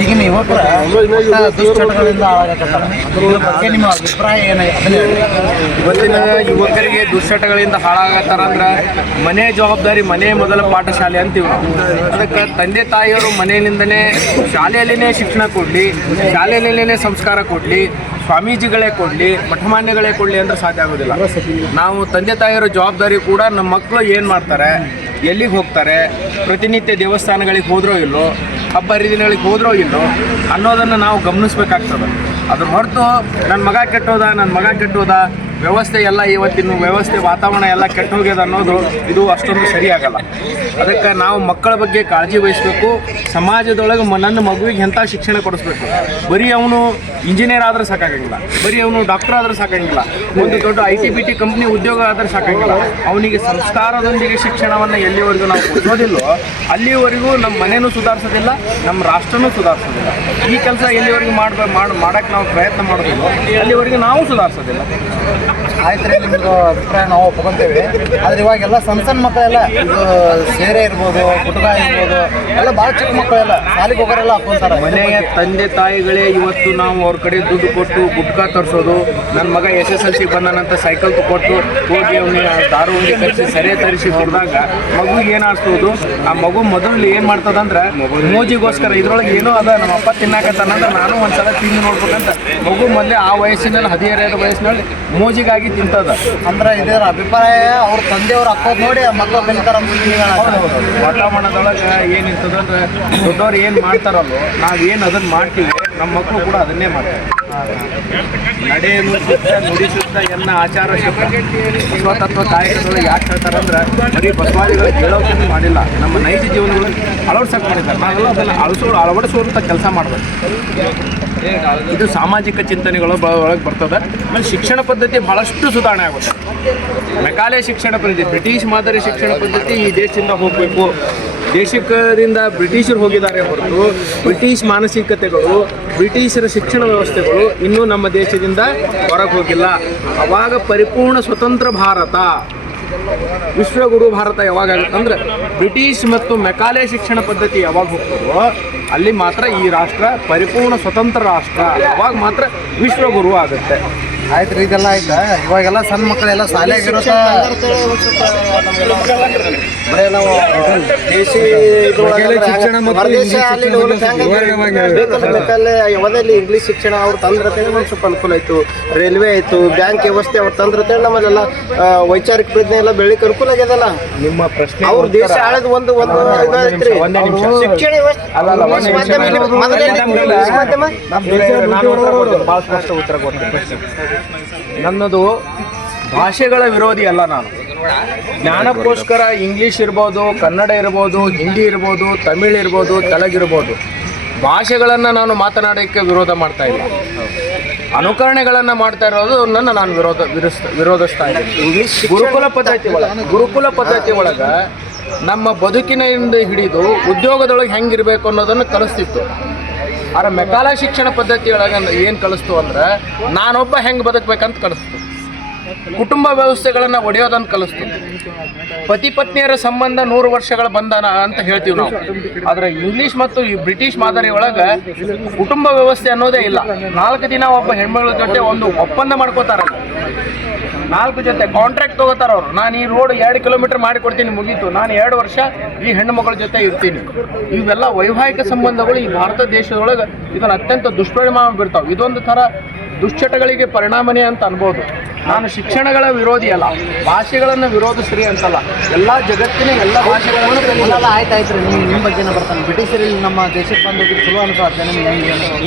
ಈಗಿನ ಯುವಕರ ದುಶ್ಚಟಗಳಿಂದ ಹಾಳಾಗಕತ್ತಾರ. ಇದ್ರ ಬಗ್ಗೆ ನಿಮ್ಮ ಅಭಿಪ್ರಾಯ ಏನಾಗಿದೆ? ಇವತ್ತಿನ ಯುವಕರಿಗೆ ದುಶ್ಚಟಗಳಿಂದ ಹಾಳಾಗತ್ತಾರ ಅಂದ್ರೆ ಮನೆ ಜವಾಬ್ದಾರಿ, ಮನೆ ಮೊದಲ ಪಾಠಶಾಲೆ ಅಂತೀವಿ ನಾವು. ಅದಕ್ಕೆ ತಂದೆ ತಾಯಿಯವರು ಮನೆಯಿಂದನೇ ಶಾಲೆಯಲ್ಲಿನೇ ಶಿಕ್ಷಣ ಕೊಡಲಿ, ಶಾಲೆಯಲ್ಲೇ ಸಂಸ್ಕಾರ ಕೊಡಲಿ, ಸ್ವಾಮೀಜಿಗಳೇ ಕೊಡಲಿ, ಮಠಮಾನ್ಯಗಳೇ ಕೊಡಲಿ ಅಂದ್ರೆ ಸಾಧ್ಯ ಆಗೋದಿಲ್ಲ. ನಾವು ತಂದೆ ತಾಯಿಯರ ಜವಾಬ್ದಾರಿ ಕೂಡ ನಮ್ಮ ಮಕ್ಕಳು ಏನು ಮಾಡ್ತಾರೆ, ಎಲ್ಲಿಗೆ ಹೋಗ್ತಾರೆ, ಪ್ರತಿನಿತ್ಯ ದೇವಸ್ಥಾನಗಳಿಗೆ ಹೋದ್ರೋ ಇಲ್ಲೋ, ಹಬ್ಬ ಹರಿದಿನಗಳಿಗೆ ಹೋದ್ರೋ ಇಲ್ಲೋ ಅನ್ನೋದನ್ನು ನಾವು ಗಮನಿಸ್ಬೇಕಾಗ್ತದೆ. ಅದ್ರ ಹೊರತು ನನ್ನ ಮಗ ಕೆಟ್ಟೋದ ವ್ಯವಸ್ಥೆ ಎಲ್ಲ ಇವತ್ತಿನ ವ್ಯವಸ್ಥೆ ವಾತಾವರಣ ಎಲ್ಲ ಕೆಟ್ಟು ಹೋಗ್ಯದ ಅನ್ನೋದು ಇದು ಅಷ್ಟೊಂದು ಸರಿಯಾಗಲ್ಲ. ಅದಕ್ಕೆ ನಾವು ಮಕ್ಕಳ ಬಗ್ಗೆ ಕಾಳಜಿ ವಹಿಸಬೇಕು. ಸಮಾಜದೊಳಗೆ ನನ್ನ ಮಗುವಿಗೆ ಎಂಥ ಶಿಕ್ಷಣ ಕೊಡಿಸ್ಬೇಕು. ಬರೀ ಅವನು ಇಂಜಿನಿಯರ್ ಆದ್ರೆ ಸಾಕಾಗಂಗಿಲ್ಲ, ಬರೀ ಅವನು ಡಾಕ್ಟರ್ ಆದ್ರೆ ಸಾಕಾಗಿಲ್ಲ, ಒಂದು ದೊಡ್ಡ IT-BT ಕಂಪ್ನಿ ಉದ್ಯೋಗ ಆದ್ರೆ ಸಾಕಾಗಿಲ್ಲ. ಅವನಿಗೆ ಸಂಸ್ಕಾರದೊಂದಿಗೆ ಶಿಕ್ಷಣವನ್ನು ಎಲ್ಲಿವರೆಗೂ ನಾವು ಕೊಡೋದಿಲ್ಲೋ ಅಲ್ಲಿವರೆಗೂ ನಮ್ಮ ಮನೆಯೂ ಸುಧಾರಿಸೋದಿಲ್ಲ, ನಮ್ಮ ರಾಷ್ಟ್ರನೂ ಸುಧಾರಿಸೋದಿಲ್ಲ. ಈ ಕೆಲಸ ಎಲ್ಲಿವರೆಗೂ ಮಾಡೋಕ್ಕೆ ನಾವು ಪ್ರಯತ್ನ ಮಾಡೋದಿಲ್ಲ ಅಲ್ಲಿವರೆಗೂ ನಾವು ಸುಧಾರಿಸೋದಿಲ್ಲ. ಆಯ್ತು ರೀ, ನಿಮ್ಮದು ಅಭಿಪ್ರಾಯ ನಾವು ಒಪ್ಕೊಂತೇವೆ. ಆದರೆ ಇವಾಗೆಲ್ಲ ಸಣ್ಣ ಮಕ್ಕಳೆಲ್ಲ ಇದು ಸೇರೆ ಇರ್ಬೋದು, ಗುಟ್ಕ ಇರ್ಬೋದು, ಎಲ್ಲ ಭಾಳ ಚಿಕ್ಕ ಮಕ್ಕಳೆಲ್ಲ ಶಾಲೆಗೆ ಹೋಗೋರೆಲ್ಲ ಹಾಕ್ಕೊಂತಾರೆ. ಮನೆಯ ತಂದೆ ತಾಯಿಗಳೇ ಇವತ್ತು ನಾವು ಅವ್ರ ಕಡೆ ದುಡ್ಡು ಕೊಟ್ಟು ಗುಟ್ಕ ತರಿಸೋದು. ನನ್ನ ಮಗ SSLC ಬಂದನಂತ ಸೈಕಲ್ ಕೊಟ್ಟು ಹೋಗಿ ಅವನಿಗೆ ದಾರು ಉಂಡಿ ಕಲಿಸಿ ಸೆರೆ ತರಿಸಿ ಹೊಡೆದಾಗ ಮಗುಗೆ ಏನು ಆಡಿಸೋದು. ಆ ಮಗು ಮೊದಲು ಏನು ಮಾಡ್ತದಂದ್ರೆ ಮೋಜಿಗೋಸ್ಕರ ಇದ್ರೊಳಗೆ ಏನೋ ಅದ ನಮ್ಮ ಅಪ್ಪ ತಿನ್ನಾಕತ್ತಾನಂದ್ರೆ ನಾನು ಒಂದ್ಸಲ ತಿಂದು ನೋಡ್ಬೇಕಂತ ಮಗು ಮೊದಲೇ ಆ ವಯಸ್ಸಿನಲ್ಲಿ 17 ವಯಸ್ಸಿನಲ್ಲಿ ಮೋಜಿಗಾಗಿ ತಿಂತದ. ಅಂದ್ರೆ ಇದರ ಅಭಿಪ್ರಾಯ ಅವ್ರ ತಂದೆಯವ್ರು ಹಾಕೋದು ನೋಡಿ ಮಕ್ಕಳು ಕಲಿತಾರ. ವಾತಾವರಣದೊಳಗೆ ಏನಿರ್ತದಂದ್ರೆ ದೊಡ್ಡವ್ರು ಏನು ಮಾಡ್ತಾರಲ್ಲೋ ನಾವೇನು ಅದನ್ನು ಮಾಡ್ತೀವಿ, ನಮ್ಮ ಮಕ್ಕಳು ಕೂಡ ಅದನ್ನೇ ಮಾಡ್ತಾರೆ. ನಡೆಯನ್ನು ಶುದ್ಧ, ನುಡಿ ಶುದ್ಧ ಎನ್ನ ಆಚಾರ ಶುದ್ಧ. ಬಸವತತ್ವ ಕಾಯಕದೊಳಗೆ ಯಾಕೆ ಹೇಳ್ತಾರಂದ್ರೆ ಬರೀ ಬಸವಾದಿಗಳು ಹೇಳೋಕೆ ಮಾಡಿಲ್ಲ, ನಮ್ಮ ನೈಜ ಜೀವನಗಳಿಗೆ ಅಳವಡಿಸಕ್ಕೆ ಮಾಡಿದ್ದಾರೆ. ನಾವೆಲ್ಲ ಅದನ್ನು ಅಳವಡಿಸುವಂಥ ಕೆಲಸ ಮಾಡಬೇಕು. ಇದು ಸಾಮಾಜಿಕ ಚಿಂತನೆಗಳು ಒಳಗೆ ಬರ್ತದೆ. ಆಮೇಲೆ ಶಿಕ್ಷಣ ಪದ್ಧತಿ ಭಾಳಷ್ಟು ಸುಧಾರಣೆ ಆಗುತ್ತೆ. ಮೆಕಾಲೆ ಶಿಕ್ಷಣ ಪದ್ಧತಿ, ಬ್ರಿಟಿಷ್ ಮಾದರಿ ಶಿಕ್ಷಣ ಪದ್ಧತಿ ಈ ದೇಶದಿಂದ ಹೋಗಬೇಕು. ದೇಶದಿಂದ ಬ್ರಿಟಿಷರು ಹೋಗಿದ್ದಾರೆ ಹೊರತು ಬ್ರಿಟಿಷ್ ಮಾನಸಿಕತೆಗಳು, ಬ್ರಿಟಿಷರ ಶಿಕ್ಷಣ ವ್ಯವಸ್ಥೆಗಳು ಇನ್ನೂ ನಮ್ಮ ದೇಶದಿಂದ ಹೊರಗೆ ಹೋಗಿಲ್ಲ. ಅವಾಗ ಪರಿಪೂರ್ಣ ಸ್ವತಂತ್ರ ಭಾರತ, ವಿಶ್ವಗುರು ಭಾರತ ಯಾವಾಗ ಆಗುತ್ತೆ ಅಂದ್ರೆ ಬ್ರಿಟಿಷ್ ಮತ್ತು ಮೆಕಾಲೆ ಶಿಕ್ಷಣ ಪದ್ಧತಿ ಯಾವಾಗ ಹೋಗ್ತದೋ ಅಲ್ಲಿ ಮಾತ್ರ ಈ ರಾಷ್ಟ್ರ ಪರಿಪೂರ್ಣ ಸ್ವತಂತ್ರ ರಾಷ್ಟ್ರ, ಅವಾಗ ಮಾತ್ರ ವಿಶ್ವಗುರು ಆಗುತ್ತೆ. ಆಯ್ತು ರೀ, ಇದೆಲ್ಲ ಆಯ್ತಾ? ಇವಾಗೆಲ್ಲ ಸಣ್ಣ ಮಕ್ಕಳೆಲ್ಲ ಶಾಲೆಯಾಗಿರೋ ಯಾವದಲ್ಲಿ ಇಂಗ್ಲೀಷ್ ಶಿಕ್ಷಣ ಅವ್ರು ತಂದ್ರತೆ ಒಂದು ಸ್ವಲ್ಪ ಅನುಕೂಲ ಆಯಿತು. ರೈಲ್ವೆ ಆಯಿತು, ಬ್ಯಾಂಕ್ ವ್ಯವಸ್ಥೆ ಅವ್ರು ತಂದ್ರತೆ ನಮ್ಮಲ್ಲೆಲ್ಲ ವೈಚಾರಿಕ ಪ್ರಜ್ಞೆ ಎಲ್ಲ ಬೆಳಿಗ್ಗೆ ಅನುಕೂಲ ಆಗ್ಯದಲ್ಲ. ನಿಮ್ಮ ಪ್ರಶ್ನೆ ಅವ್ರ ದೇಶ ಆಳದ ಒಂದು ಶಿಕ್ಷಣ ಉತ್ತರ ಕೊಡ್ತೀನಿ. ನನ್ನದು ಭಾಷೆಗಳ ವಿರೋಧಿ ಅಲ್ಲ. ನಾನು ಜ್ಞಾನಕ್ಕೋಸ್ಕರ ಇಂಗ್ಲೀಷ್ ಇರ್ಬೋದು, ಕನ್ನಡ ಇರ್ಬೋದು, ಹಿಂದಿ ಇರ್ಬೋದು, ತಮಿಳ್ ಇರ್ಬೋದು, ತೆಲುಗಿರ್ಬೋದು, ಭಾಷೆಗಳನ್ನು ನಾನು ಮಾತನಾಡೋಕ್ಕೆ ವಿರೋಧ ಮಾಡ್ತಾ ಇಲ್ಲ. ಅನುಕರಣೆಗಳನ್ನು ಮಾಡ್ತಾ ಇರೋದನ್ನು ನಾನು ವಿರೋಧಿಸ್ತಾ ಇದ್ದೀನಿ. ಇಂಗ್ಲೀಷ್ ಗುರುಕುಲ ಪದ್ಧತಿ ಒಳಗೆ ನಮ್ಮ ಬದುಕಿನಿಂದ ಹಿಡಿದು ಉದ್ಯೋಗದೊಳಗೆ ಹೆಂಗಿರಬೇಕು ಅನ್ನೋದನ್ನು ಕಲಿಸ್ತಿತ್ತು. ಆದರೆ ಮೆಕಾಲ ಶಿಕ್ಷಣ ಪದ್ಧತಿ ಒಳಗೆ ಏನು ಕಲಿಸ್ತು ಅಂದ್ರೆ ನಾನೊಬ್ಬ ಹೆಂಗೆ ಬದುಕಬೇಕಂತ ಕಲಿಸ್ತು. ಕುಟುಂಬ ವ್ಯವಸ್ಥೆಗಳನ್ನು ಒಡೆಯೋದನ್ನು ಕಲಿಸ್ತು. ಪತಿ ಪತ್ನಿಯರ ಸಂಬಂಧ 100 ವರ್ಷಗಳ ಬಂಧನ ಅಂತ ಹೇಳ್ತೀವಿ ನಾವು. ಆದರೆ ಇಂಗ್ಲೀಷ್ ಮತ್ತು ಈ ಬ್ರಿಟಿಷ್ ಮಾದರಿ ಒಳಗೆ ಕುಟುಂಬ ವ್ಯವಸ್ಥೆ ಅನ್ನೋದೇ ಇಲ್ಲ. 4 ದಿನ ಒಬ್ಬ ಹೆಣ್ಮಗಳ ಜೊತೆ ಒಂದು ಒಪ್ಪಂದ ಮಾಡ್ಕೋತಾರ, 4 ಜೊತೆ ಕಾಂಟ್ರಾಕ್ಟ್ ತಗೋತಾರ ಅವರು. ನಾನು ಈ ರೋಡ್ 2 ಕಿಲೋಮೀಟರ್ ಮಾಡಿಕೊಡ್ತೀನಿ, ಮುಗೀತು, ನಾನು 2 ವರ್ಷ ಈ ಹೆಣ್ಣು ಮಕ್ಕಳ ಜೊತೆ ಇರ್ತೀನಿ. ಇವೆಲ್ಲ ವೈವಾಹಿಕ ಸಂಬಂಧಗಳು ಈ ಭಾರತ ದೇಶದೊಳಗೆ ಇದನ್ನು ಅತ್ಯಂತ ದುಷ್ಪರಿಣಾಮ ಬೀರ್ತಾವೆ. ಇದೊಂದು ಥರ ದುಶ್ಚಟಗಳಿಗೆ ಪರಿಣಾಮನೇ ಅಂತ ಅನ್ಬೋದು. ನಾನು ಶಿಕ್ಷಣಗಳ ವಿರೋಧಿ ಅಲ್ಲ, ಭಾಷೆಗಳನ್ನು ವಿರೋಧಿಸ್ರಿ ಅಂತಲ್ಲ. ಎಲ್ಲ ಜಗತ್ತಿನ ಎಲ್ಲ ಭಾಷೆಗಳನ್ನು ಆಯ್ತಾಯ್ತು ರೀ. ನಿಮ್ಮ ಬಗ್ಗೆನೇ ಬರ್ತಾನೆ. ಬ್ರಿಟಿಷರಲ್ಲಿ ನಮ್ಮ ದೇಶಕ್ಕೆ ಬಂದೋಗಿ ಚಲೋ ಅನ್ಸುತ್ತೆ ನಿಮ್ಗೆ?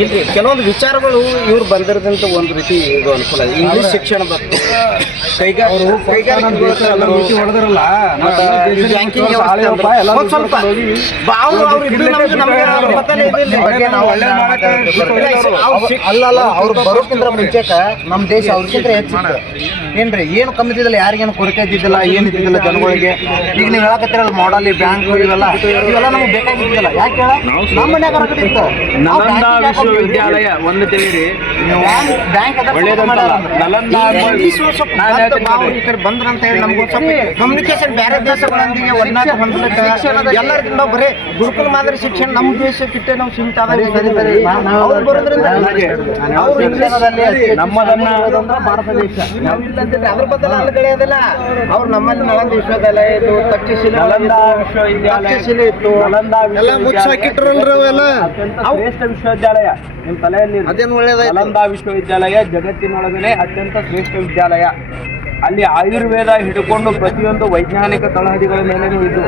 ಇಲ್ರಿ, ಕೆಲವೊಂದು ವಿಚಾರಗಳು ಇವ್ರು ಬಂದಿರೋದಂತ ಒಂದು ರೀತಿ ಇದು ಅನುಕೂಲ. ಇಂಗ್ಲೀಷ್ ಶಿಕ್ಷಣ ಬಂತು, ಅಲ್ಲಲ್ಲ, ಅವ್ರು ಬರೋಕ್ಕಿಂತ ಸ್ವಾತಂತ್ರ್ಯ ಮುಂಚೆಕ ನಮ್ಮ ದೇಶ ಅವ್ರಿಗಿಂತ ಹೆಚ್ಚಿತ್ತು ಏನ್ರಿ ಏನು ಕಮ್ಮಿ ಇದ್ದಿಲ್ಲ, ಯಾರಿಗೇನು ಕೊರತೆ ಇದ್ದಿದ್ದಿಲ್ಲ, ಏನು ಇದ್ದಿದ್ದಿಲ್ಲ ಜನಗಳಿಗೆ. ಈಗ ನೀವು ಹೇಳಕತ್ತಿರಲ್ಲ ಮಾಡಲ್ ಬ್ಯಾಂಕ್ ಇವೆಲ್ಲ ನಮ್ಗೆ ಬೇಕಾಗಿದ್ದಿಲ್ಲ. ಯಾಕೆ ಹೇಳ, ನಮ್ಮ ಮನ್ಯಾಗ ಹೊರಗಡಿತ್ತು ನಲಂದಾ ವಿಶ್ವವಿದ್ಯಾಲಯ ಒಂದು ತಿಳಿರಿ, ಬ್ಯಾಂಕ್ ಬಂದ್ರಂತ ಹೇಳಿ ನಮ್ಗೆ ಸ್ವಲ್ಪ ಕಮ್ಯುನಿಕೇಶನ್ ಬೇರೆ ದೇಶಗಳೊಂದಿಗೆ ಒಡನಾಟ ಹೊಂದಲಿಕ್ಕೆ ಎಲ್ಲರಿಗಿಂತ ಬರೀ ಗುರುಕುಲ ಮಾದರಿ ಶಿಕ್ಷಣ ನಮ್ಮ ದೇಶಕ್ಕಿಟ್ಟೆ ನಾವು ಸೀಮಿತ ಅವ್ರು ಬರೋದ್ರಿಂದ ನಮ್ಮದನ್ನ ಭಾರತ ದೇಶ ಅದ್ರ ಬದಲು ಅಲ್ಲಿ ಕಳೆಯೋದಿಲ್ಲ. ಅವ್ರು ನಮ್ಮಲ್ಲಿ ನಳಂದ ವಿಶ್ವವಿದ್ಯಾಲಯ ಇತ್ತು, ತಕ್ಷಶಿಲೆ ತಕ್ಷಶಿಲೆ ಇತ್ತು, ಎಲ್ಲ ಮುಚ್ಚಾಕಿಟ್ರಲ್ರಿ ಅವೆಲ್ಲ. ಶ್ರೇಷ್ಠ ವಿಶ್ವವಿದ್ಯಾಲಯ ನಿಮ್ಮ ತಲೆಯಲ್ಲಿ ಅದೇನು ಒಳ್ಳೇದಾಯ್ತು. ನಲಂದಾ ವಿಶ್ವವಿದ್ಯಾಲಯ ಜಗತ್ತಿನೊಳಗನೆ ಅತ್ಯಂತ ಶ್ರೇಷ್ಠ ವಿದ್ಯಾಲಯ. ಅಲ್ಲಿ ಆಯುರ್ವೇದ ಹಿಡ್ಕೊಂಡು ಪ್ರತಿಯೊಂದು ವೈಜ್ಞಾನಿಕ ತಳಹದಿಗಳ ಮೇಲೆ ಇದ್ದು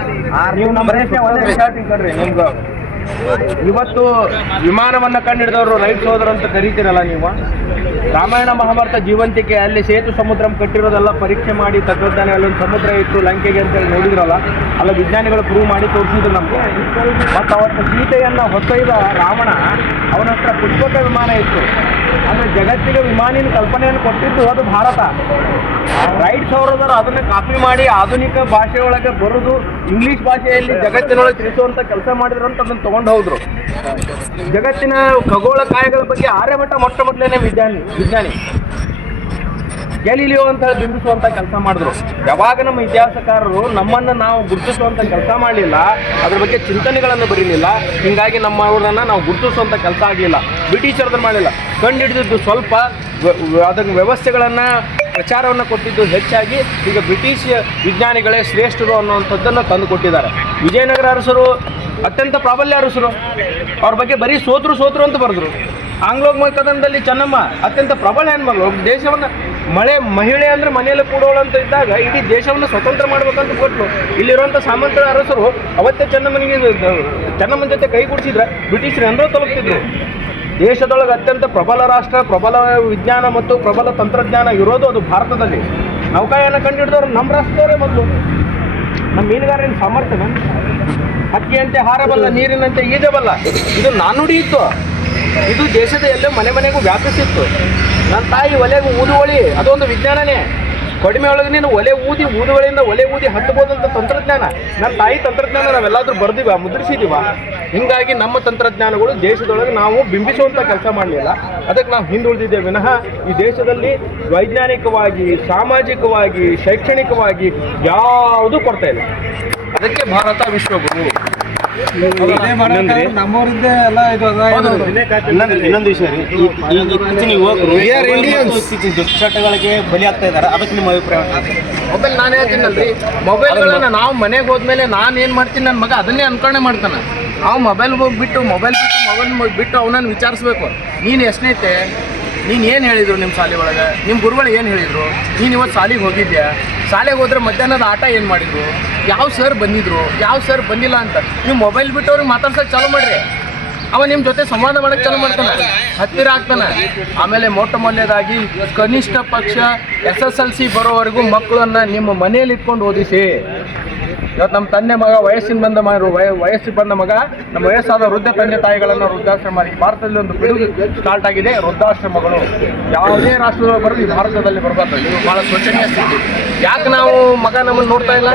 ನೀವು ನಮ್ಮ ದೇಶ ಒಂದೇ ವಿಚಾರ ತಿಳ್ಕೊಂಡ್ರಿ. ನಿಮ್ಗೆ ಇವತ್ತು ವಿಮಾನವನ್ನು ಕಂಡಿಡಿದವರು ರೈಟ್ ಸೋದರ ಅಂತ ಕರೀತೀರಲ್ಲ ನೀವು. ರಾಮಾಯಣ ಮಹಾಭಾರತ ಜೀವಂತಿಕೆ ಅಲ್ಲಿ ಸೇತು ಸಮುದ್ರ ಕಟ್ಟಿರೋದೆಲ್ಲ ಪರೀಕ್ಷೆ ಮಾಡಿ ತಂತ್ರಜ್ಞಾನ ಅಲ್ಲೊಂದು ಸಮುದ್ರ ಇತ್ತು ಲಂಕೆಗೆ ಅಂತೇಳಿ ನೋಡಿದ್ರಲ್ಲ, ಅಲ್ಲ ವಿಜ್ಞಾನಿಗಳು ಪ್ರೂವ್ ಮಾಡಿ ತೋರಿಸಿದ್ರು ನಮಗೆ. ಮತ್ತು ಅವತ್ತು ಸೀತೆಯನ್ನು ಹೊತ್ತೊಯ್ದ ರಾವಣ ಅವನ ಹತ್ರ ಪುಷ್ಪಕ ವಿಮಾನ ಇತ್ತು. ಅಂದರೆ ಜಗತ್ತಿಗೆ ವಿಮಾನಿನ ಕಲ್ಪನೆಯನ್ನು ಕೊಟ್ಟಿದ್ದು ಅದು ಭಾರತ. ರೈಟ್ ಸೌರದರು ಅದನ್ನು ಕಾಪಿ ಮಾಡಿ ಆಧುನಿಕ ಭಾಷೆಯೊಳಗೆ ಬರೋದು ಇಂಗ್ಲೀಷ್ ಭಾಷೆಯಲ್ಲಿ ಜಗತ್ತಿನೊಳಗೆ ತಿಳಿಸುವಂಥ ಕೆಲಸ ಮಾಡಿದ್ರು ಅಂತ ಅದನ್ನು ತೊಗೊಂಡು ಹೋದ್ರು. ಜಗತ್ತಿನ ಖಗೋಳ ಕಾಯಗಳ ಬಗ್ಗೆ ಆರ್ಯಭಟ ಮೊಟ್ಟ ಮೊದಲನೇ ವಿಜ್ಞಾನಿ ಗ್ಯಾಲಿಲಿಯೋ ಅಂತ ಬಿಂಬಿಸುವಂಥ ಕೆಲಸ ಮಾಡಿದ್ರು. ಯಾವಾಗ ನಮ್ಮ ಇತಿಹಾಸಕಾರರು ನಮ್ಮನ್ನು ನಾವು ಗುರುತಿಸುವಂಥ ಕೆಲಸ ಮಾಡಲಿಲ್ಲ, ಅದ್ರ ಬಗ್ಗೆ ಚಿಂತನೆಗಳನ್ನು ಬರೀಲಿಲ್ಲ, ಹೀಗಾಗಿ ನಮ್ಮವ್ರನ್ನ ನಾವು ಗುರುತಿಸುವಂಥ ಕೆಲಸ ಆಗಲಿಲ್ಲ. ಬ್ರಿಟಿಷರದನ್ನು ಮಾಡಲಿಲ್ಲ, ಕಂಡು ಹಿಡಿದಿದ್ದು ಸ್ವಲ್ಪ, ಅದರ ವ್ಯವಸ್ಥೆಗಳನ್ನು ಪ್ರಚಾರವನ್ನು ಕೊಟ್ಟಿದ್ದು ಹೆಚ್ಚಾಗಿ. ಈಗ ಬ್ರಿಟಿಷ್ ವಿಜ್ಞಾನಿಗಳೇ ಶ್ರೇಷ್ಠರು ಅನ್ನುವಂಥದ್ದನ್ನು ತಂದು ಕೊಟ್ಟಿದ್ದಾರೆ. ವಿಜಯನಗರ ಅರಸರು ಅತ್ಯಂತ ಪ್ರಾಬಲ್ಯ ಅರಸರು, ಅವ್ರ ಬಗ್ಗೆ ಬರೀ ಸೋತರು ಅಂತ ಬರೆದ್ರು. ಆಂಗ್ಲೋ ಕದನದಲ್ಲಿ ಚೆನ್ನಮ್ಮ ಅತ್ಯಂತ ಪ್ರಬಲ ಹೆಣ್ಮಗಳು. ದೇಶವನ್ನು ಮಹಿಳೆ ಅಂದರೆ ಮನೆಯಲ್ಲಿ ಕೂಡೋಳು ಅಂತ ಇದ್ದಾಗ ಇಡೀ ದೇಶವನ್ನು ಸ್ವತಂತ್ರ ಮಾಡಬೇಕಂತ ಕೊಟ್ಟರು. ಇಲ್ಲಿರುವಂಥ ಸಾಮಂತ ಅರಸರು ಅವತ್ತೇ ಚೆನ್ನಮ್ಮನ ಜೊತೆ ಕೈ ಕೂಡಿಸಿದ್ರೆ ಬ್ರಿಟಿಷರು ಎಂದೋ ತಲುಪ್ತಿದ್ರು. ದೇಶದೊಳಗೆ ಅತ್ಯಂತ ಪ್ರಬಲ ರಾಷ್ಟ್ರ, ಪ್ರಬಲ ವಿಜ್ಞಾನ ಮತ್ತು ಪ್ರಬಲ ತಂತ್ರಜ್ಞಾನ ಇರೋದು ಅದು ಭಾರತದಲ್ಲಿ. ನೌಕಾಯಾನ ಕಂಡುಹಿಡಿದವರು ನಮ್ಮ ರಾಷ್ಟ್ರದವರೇ ಮೊದಲು. ನಮ್ಮ ಮೀನುಗಾರನ ಸಾಮರ್ಥ್ಯನ ಹಕ್ಕಿಯಂತೆ ಹಾರಬಲ್ಲ, ನೀರಿನಂತೆ ಈಜಬಲ್ಲ, ಇದು ನಾನುಡಿ ಇತ್ತು. ಇದು ದೇಶದ ಎಲ್ಲ ಮನೆಗೂ ವ್ಯಾಪಿಸಿತ್ತು. ನನ್ನ ತಾಯಿ ಒಲೆಗೆ ಊದುವಳಿ, ಅದೊಂದು ವಿಜ್ಞಾನನೇ. ಕಡಿಮೆ ಒಳಗೆ ನೀನು ಊದುವಳಿಯಿಂದ ಒಲೆ ಊದಿ ಹತ್ತಬೋದಂಥ ತಂತ್ರಜ್ಞಾನ. ನನ್ನ ತಾಯಿ ತಂತ್ರಜ್ಞಾನ ನಾವೆಲ್ಲಾದರೂ ಬರ್ದಿವ, ಮುದ್ರಿಸಿದೀವ. ಹೀಗಾಗಿ ನಮ್ಮ ತಂತ್ರಜ್ಞಾನಗಳು ದೇಶದೊಳಗೆ ನಾವು ಬಿಂಬಿಸುವಂಥ ಕೆಲಸ ಮಾಡಲಿಲ್ಲ. ಅದಕ್ಕೆ ನಾವು ಹಿಂದುಳಿದಿದ್ದೇವೆ ವಿನಃ ಈ ದೇಶದಲ್ಲಿ ವೈಜ್ಞಾನಿಕವಾಗಿ, ಸಾಮಾಜಿಕವಾಗಿ, ಶೈಕ್ಷಣಿಕವಾಗಿ ಯಾವುದೂ ಕೊಡ್ತಾ ಇಲ್ಲ. ಅದಕ್ಕೆ ಭಾರತ ವಿಶ್ವಗುರು. ಇನ್ನೊಂದು ವಿಷಯ ರೀ, ಇತ್ತೀಚಿನ ಯುವಕರು ದುಶ್ಚಟಗಳಿಗೆ ಬಲಿ ಆಗ್ತಾ ಇದ್ದಾರೆ, ಅದಕ್ಕೆ ನಿಮ್ಮ ಅಭಿಪ್ರಾಯ? ಮೊಬೈಲ್ ನಾನೇ ಹೇಳ್ತೀನಲ್ರಿ, ಮೊಬೈಲ್ಗಳನ್ನು ನಾವು ಮನೆಗೆ ಹೋದ್ಮೇಲೆ ನಾನು ಏನು ಮಾಡ್ತೀನಿ, ನನ್ನ ಮಗ ಅದನ್ನೇ ಅನ್ಕರಣೆ ಮಾಡ್ತಾನೆ. ನಾವು ಮೊಬೈಲ್ ಬಿಟ್ಟು ಅವನನ್ನು ವಿಚಾರಿಸ್ಬೇಕು, ನೀನು ಎಷ್ಟನೈತೆ, ನೀನು ಏನು ಹೇಳಿದ್ರು ನಿಮ್ಮ ಶಾಲೆ ಒಳಗೆ, ನಿಮ್ಮ ಗುರುಗಳು ಏನು ಹೇಳಿದರು, ನೀನು ಇವತ್ತು ಶಾಲೆಗೆ ಹೋಗಿದ್ಯಾ, ಶಾಲೆಗೆ ಹೋದ್ರೆ ಮಧ್ಯಾಹ್ನದ ಆಟ ಏನು ಮಾಡಿದ್ರು, ಯಾವ ಸರ್ ಬಂದಿದ್ರು, ಯಾವ ಸರ್ ಬಂದಿಲ್ಲ ಅಂತ ನೀವು ಮೊಬೈಲ್ ಬಿಟ್ಟು ಅವ್ರಿಗೆ ಮಾತಾಡ್ಸೋಕೆ ಚಾಲೂ ಮಾಡಿರಿ. ಅವ ನಿಮ್ಮ ಜೊತೆ ಸಂವಾದ ಮಾಡೋಕ್ಕೆ ಚಾಲೂ ಮಾಡ್ತಾನೆ, ಹತ್ತಿರ ಆಗ್ತಾನೆ. ಆಮೇಲೆ ಮೊದಲನೇದಾಗಿ ಕನಿಷ್ಠ ಪಕ್ಷ SSLC ಬರೋವರೆಗೂ ಮಕ್ಕಳನ್ನು ನಿಮ್ಮ ಮನೆಯಲ್ಲಿ ಇಟ್ಕೊಂಡು ಓದಿಸಿ. ಇವತ್ತು ನಮ್ಮ ತಂದೆ ಮಗ ವಯಸ್ಸಿಗೆ ಬಂದ ಮಗ ನಮ್ಮ ವಯಸ್ಸಾದ ವೃದ್ಧ ತಂದೆ ತಾಯಿಗಳನ್ನು ವೃದ್ಧಾಶ್ರಮ, ಈ ಭಾರತದಲ್ಲಿ ಒಂದು ಪಿಡುಗು ಸ್ಟಾರ್ಟ್ ಆಗಿದೆ, ವೃದ್ಧಾಶ್ರಮಗಳು. ಯಾವುದೇ ರಾಷ್ಟ್ರದಲ್ಲಿ ಬರೋದು ಈ ಭಾರತದಲ್ಲಿ ಬರಬಾರ್ದು. ಇದು ಭಾಳ ಶೋಚನೀಯ ಸ್ಥಿತಿ. ಯಾಕೆ ನಾವು ಮಗ ನಮ್ಮನ್ನು ನೋಡ್ತಾ ಇಲ್ಲ?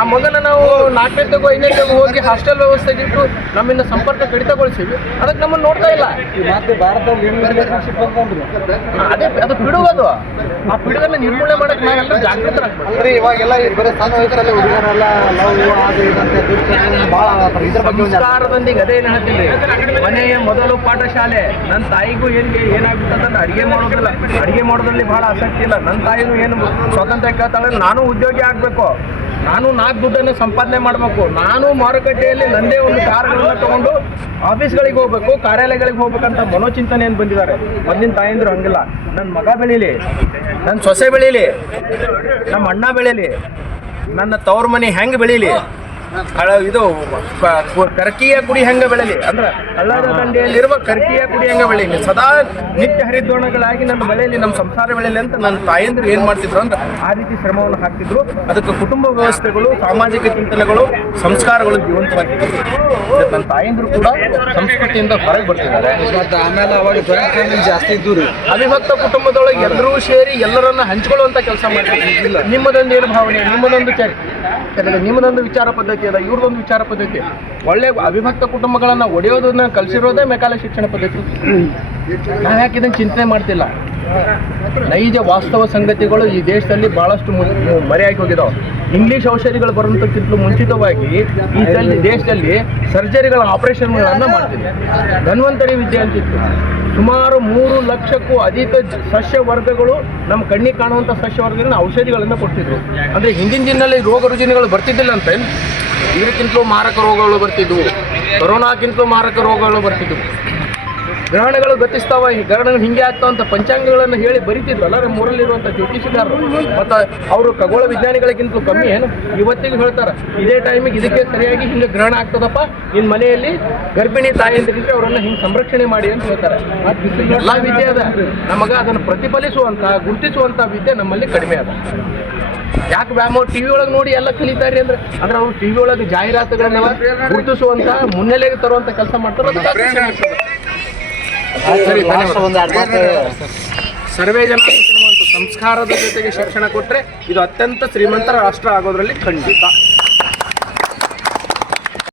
ಆ ಮಗನ ನಾವು 4ನೇ ತಗೋ 5ನೇ ತಗೋ ಹೋಗಿ ಹಾಸ್ಟೆಲ್ ವ್ಯವಸ್ಥೆಗಿಟ್ಟು ನಮ್ಮಿಂದ ಸಂಪರ್ಕ ಕಡಿತಗೊಳಿಸಿವಿ, ಅದಕ್ಕೆ ನಮ್ಮನ್ನು ನೋಡ್ತಾ ಇಲ್ಲ. ಅದೇ ಅದು ಪಿಡುಗದು. ಆ ಪಿಡುಗನ್ನು ನಿರ್ಮೂಲನೆ ಮಾಡೋಕ್ಕೆ ನಾವೆಲ್ಲ ಜಾಗೃತರಾಗಬೇಕು. ಇವಾಗೆಲ್ಲ ಬರೀ ಸಣ್ಣ ವಯಸ್ಸರಲ್ಲಿ ಹುಡುಗರೆಲ್ಲ ಸಂಸ್ಕಾರದೊಂದಿಗೆ ಅದೇನು ಹೇಳ್ತೀನಿ, ಮನೆಯ ಮೊದಲು ಪಾಠಶಾಲೆ. ನನ್ನ ತಾಯಿಗೂ ಏನಾಗ್ಬಿಟ್ಟಂದ್ರೆ ಅಡುಗೆ ಮಾಡೋದಿಲ್ಲ, ಅಡುಗೆ ಮಾಡೋದ್ರಲ್ಲಿ ಭಾಳ ಆಸಕ್ತಿ ಇಲ್ಲ. ನನ್ನ ತಾಯಿನೂ ಏನು ಸ್ವಾತಂತ್ರ್ಯ ಕೇಳ್ತಾಳೆ, ನಾನು ಉದ್ಯೋಗಿ ಆಗಬೇಕು, ನಾನು 4 ದುಡ್ಡನ್ನು ಸಂಪಾದನೆ ಮಾಡಬೇಕು, ನಾನು ಮಾರುಕಟ್ಟೆಯಲ್ಲಿ ನನ್ನದೇ ಒಂದು ಕಾರುಗಳನ್ನು ತೊಗೊಂಡು ಆಫೀಸ್ಗಳಿಗೆ ಹೋಗ್ಬೇಕು, ಕಾರ್ಯಾಲಯಗಳಿಗೆ ಹೋಗ್ಬೇಕಂತ ಮನೋಚಿಂತನೆ ಏನು ಬಂದಿದ್ದಾರೆ. ಮೊದಲಿನ ತಾಯಂದ್ರು ಹಂಗಿಲ್ಲ, ನನ್ನ ಮಗ ಬೆಳೀಲಿ, ನನ್ನ ಸೊಸೆ ಬೆಳೀಲಿ, ನಮ್ಮ ಅಣ್ಣ ಬೆಳೀಲಿ, ನನ್ನ ತವ್ರ ಮನೆ ಹೆಂಗೆ ಬೆಳೀಲಿ, ಇದು ಕರ್ಕಿಯ ಕುಡಿ ಹೆಂಗ ಬೆಳೆಲಿ ಅಂದ್ರೆ ಹಳ್ಳದ ದಂಡೆಯಲ್ಲಿರುವ ಕರ್ಕಿಯ ಕುಡಿ ಹೆಂಗ ಬೆಳೀಲಿ, ಸದಾ ನಿತ್ಯ ಹರಿದ್ವರ್ಣಗಳಾಗಿ ನನ್ನ ಬೆಳೆಯಲ್ಲಿ ನಮ್ಮ ಸಂಸಾರ ಬೆಳೆಯಲಿ ಅಂತ ನನ್ನ ತಾಯಂದ್ರು ಏನ್ ಮಾಡ್ತಿದ್ರು ಅಂದ್ರೆ ಆ ರೀತಿ ಶ್ರಮವನ್ನು ಹಾಕ್ತಿದ್ರು. ಅದಕ್ಕೆ ಕುಟುಂಬ ವ್ಯವಸ್ಥೆಗಳು, ಸಾಮಾಜಿಕ ಚಿಂತನೆಗಳು, ಸಂಸ್ಕಾರಗಳು ಜೀವಂತವಾಗಿತ್ತು. ನನ್ನ ತಾಯಂದ್ರು ಕೂಡ ಸಂಸ್ಕೃತಿಯಿಂದ ಹೊರಗೆ ಬರ್ತಿದ್ದಾರೆ. ಆಮೇಲೆ ಅವಾಗ ಜಾಯಿಂಟ್ ಫ್ಯಾಮಿಲಿ ಜಾಸ್ತಿ ಇದ್ದು ರೀ. ಅವಿಭಕ್ತ ಕುಟುಂಬದೊಳಗೆ ಎಲ್ಲರೂ ಸೇರಿ ಎಲ್ಲರನ್ನ ಹಂಚ್ಕೊಳ್ಳುವಂತ ಕೆಲಸ ಮಾಡ್ತಿಲ್ಲ. ನಿಮ್ಮದೊಂದು ಏನು ಭಾವನೆ, ನಿಮ್ಮದೊಂದು ನಿಮ್ಮದೊಂದು ವಿಚಾರ ಪದ್ಧತಿ ಅದ, ಇವ್ರದೊಂದು ವಿಚಾರ ಪದ್ಧತಿ. ಒಳ್ಳೆ ಅವಿಭಕ್ತ ಕುಟುಂಬಗಳನ್ನ ಒಡೆಯೋದನ್ನ ಕಲಿಸಿರೋದೇ ಮೆಕಾಲೆ ಶಿಕ್ಷಣ ಪದ್ಧತಿ. ನಾವು ಯಾಕೆ ಇದನ್ನು ಚಿಂತನೆ ಮಾಡ್ತಿಲ್ಲ? ನೈಜ ವಾಸ್ತವ ಸಂಗತಿಗಳು ಈ ದೇಶದಲ್ಲಿ ಬಹಳಷ್ಟು ಮರೆಯಾಗಿ ಹೋಗಿದಾವೆ. ಇಂಗ್ಲಿಷ್ ಔಷಧಿಗಳು ಬರುವಂತಕ್ಕಿಂತ ಮುಂಚಿತವಾಗಿ ಈ ದೇಶದಲ್ಲಿ ಸರ್ಜರಿಗಳ ಆಪರೇಷನ್ಗಳನ್ನು ಮಾಡ್ತಿದ್ವಿ. ಧನ್ವಂತರಿ ವಿದ್ಯೆ ಅಂತಿತ್ತು. ಸುಮಾರು 3 ಲಕ್ಷಕ್ಕೂ ಅಧಿಕ ಸಸ್ಯ ವರ್ಗಗಳು, ನಮ್ಮ ಕಣ್ಣಿಗೆ ಕಾಣುವಂಥ ಸಸ್ಯ ವರ್ಗಗಳನ್ನ ಔಷಧಿಗಳನ್ನು ಕೊಡ್ತಿದ್ರು. ಅಂದರೆ ಹಿಂದಿನ ದಿನದಲ್ಲಿ ರೋಗ ರುಜಿನಗಳು ಬರ್ತಿದ್ದಿಲ್ಲ ಅಂತ, ಇದಕ್ಕಿಂತಲೂ ಮಾರಕ ರೋಗಗಳು ಬರ್ತಿದ್ವು, ಕೊರೋನಾಕ್ಕಿಂತಲೂ ಮಾರಕ ರೋಗಗಳು ಬರ್ತಿದ್ವು. ಗ್ರಹಣಗಳು ಗತಿಸ್ತಾವ, ಈ ಗ್ರಹಣಗಳು ಹಿಂಗೆ ಆಗ್ತಾವ ಅಂತ ಪಂಚಾಂಗಗಳನ್ನು ಹೇಳಿ ಬರಿತಿದ್ರು ಎಲ್ಲರೂ ಮೂರಲ್ಲಿರುವಂಥ ಜ್ಯೋತಿಷಿಗಾರರು. ಮತ್ತು ಅವರು ಖಗೋಳ ವಿಜ್ಞಾನಿಗಳಿಗಿಂತಲೂ ಕಮ್ಮಿ ಏನು ಇವತ್ತಿಗೆ ಹೇಳ್ತಾರೆ, ಇದೇ ಟೈಮಿಗೆ ಇದಕ್ಕೆ ಸರಿಯಾಗಿ ಹಿಂಗೆ ಗ್ರಹಣ ಆಗ್ತದಪ್ಪ, ನಿನ್ನ ಮನೆಯಲ್ಲಿ ಗರ್ಭಿಣಿ ತಾಯಿಯಂದ್ರಿದ್ರೆ ಅವರನ್ನು ಹಿಂಗೆ ಸಂರಕ್ಷಣೆ ಮಾಡಿ ಅಂತ ಹೇಳ್ತಾರೆ. ಎಲ್ಲ ವಿದ್ಯೆ ಅದ, ನಮಗೆ ಅದನ್ನು ಪ್ರತಿಫಲಿಸುವಂಥ, ಗುರುತಿಸುವಂಥ ವಿದ್ಯೆ ನಮ್ಮಲ್ಲಿ ಕಡಿಮೆ ಅದ. ಯಾಕೆ ವ್ಯಾಮೋ ಟಿವಿ ಒಳಗೆ ನೋಡಿ ಎಲ್ಲ ಕಲಿತಾರೆ ಅಂದ್ರೆ ಅವ್ರು ಟಿವಿ ಒಳಗೆ ಜಾಹೀರಾತುಗಳನ್ನೆಲ್ಲ ಗುರುತಿಸುವಂಥ, ಮುನ್ನೆಲೆಗೆ ತರುವಂಥ ಕೆಲಸ ಮಾಡ್ತಾರೆ. ಸರ್ವೇ ಜನ ಸಂಸ್ಕಾರದ ಜೊತೆಗೆ ಶಿಕ್ಷಣ ಕೊಟ್ಟರೆ ಇದು ಅತ್ಯಂತ ಶ್ರೀಮಂತ ರಾಷ್ಟ್ರ ಆಗೋದ್ರಲ್ಲಿ ಖಂಡಿತ.